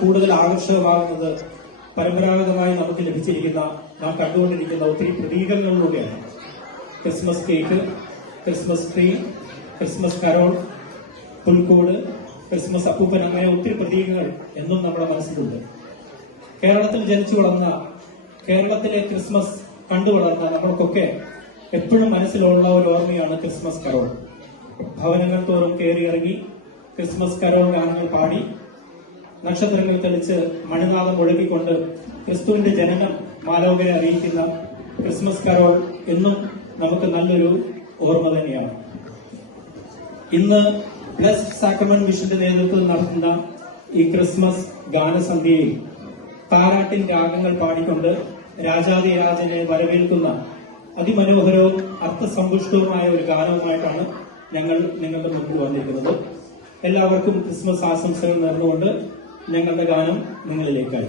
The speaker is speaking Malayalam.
കൂടുതൽ ആകർഷകമാകുന്നത് പരമ്പരാഗതമായി നമുക്ക് ലഭിച്ചിരിക്കുന്ന നാം കണ്ടുകൊണ്ടിരിക്കുന്ന ഒത്തിരി പ്രതീകങ്ങളിലൂടെയാണ്. Christmas cake, Christmas tree, Christmas carol, പുൽക്കൂട്, ക്രിസ്മസ് അപ്പൂപ്പൻ, അങ്ങനെ ഒത്തിരി പ്രതീകങ്ങൾ എന്നും നമ്മുടെ മനസ്സിലുണ്ട്. കേരളത്തിൽ ജനിച്ചു വളർന്ന, കേരളത്തിലെ ക്രിസ്മസ് കണ്ടു വളർന്ന നമ്മൾക്കൊക്കെ എപ്പോഴും മനസ്സിലുള്ള ഒരു ഓർമ്മയാണ് ക്രിസ്മസ് കരോൾ. ഭവനങ്ങൾ തോറും കയറിയിറങ്ങി ക്രിസ്മസ് കരോൾ ഗാനങ്ങൾ പാടി നക്ഷത്രങ്ങൾ തെളിച്ച് മണിനാദം മുഴക്കിക്കൊണ്ട് ക്രിസ്തുവിന്റെ ജനനം മാലോകരെ അറിയിക്കുന്ന ക്രിസ്മസ് കരോൾ എന്നും നമുക്ക് നല്ലൊരു ഓർമ്മ തന്നെയാണ്. ഇന്ന് ബ്ലെസ്ഡ് സാക്രമെന്റ് മിഷന്റെ നേതൃത്വത്തിൽ നടത്തുന്ന ഈ ക്രിസ്മസ് ഗാനസന്ധ്യയിൽ താരാട്ടിൻ രാഗങ്ങൾ പാടിക്കൊണ്ട് രാജാതിരാജനെ വരവേൽക്കുന്ന അതിമനോഹരവും അർത്ഥസമ്പുഷ്ടവുമായ ഒരു ഗാനവുമായിട്ടാണ് ഞങ്ങൾ നിങ്ങളുടെ മുന്നിൽ വന്നിരിക്കുന്നത്. എല്ലാവർക്കും ക്രിസ്മസ് ആശംസകൾ നേർന്നുകൊണ്ട് ഞങ്ങളുടെ ഗാനം നിങ്ങളിലേക്കായി.